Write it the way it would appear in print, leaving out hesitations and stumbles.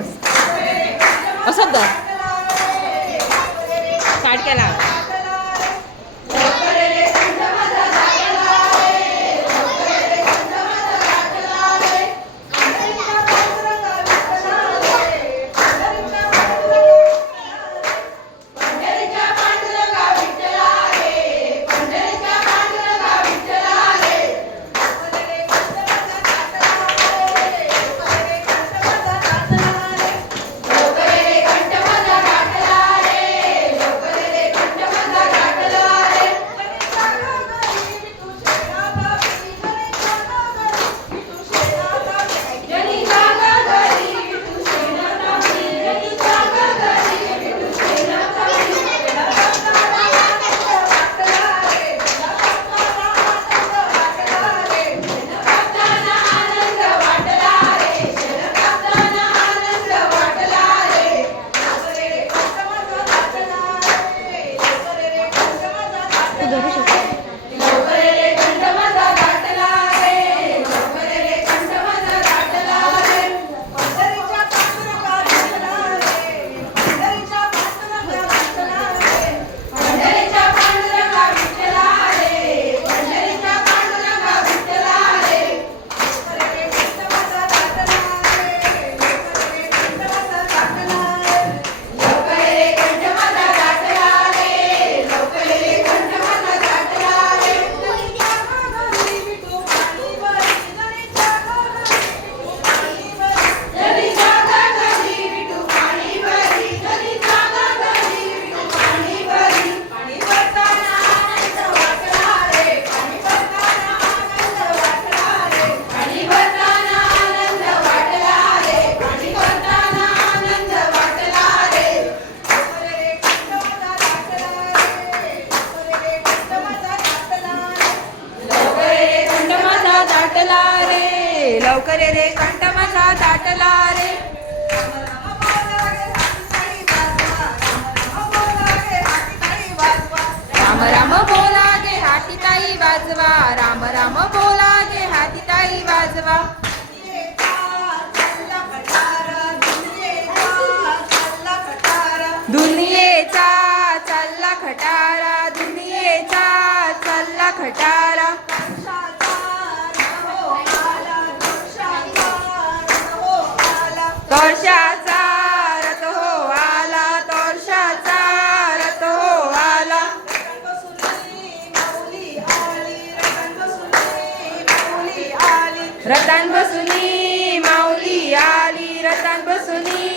बस असं दर स्टार्ट केला लवकर रे कंठ माझा दाटला रे राम राम बोला गे हाती ताई वाजवा राम राम बोला गे हाती ताई वाजवा दुनियेचा चालला खटारा दुनियेचा चालला खटारा तोरशाचा रथ हो आला तोरशाचा रथ हो आला रतान बसुनी माऊली आली रतान बसुनी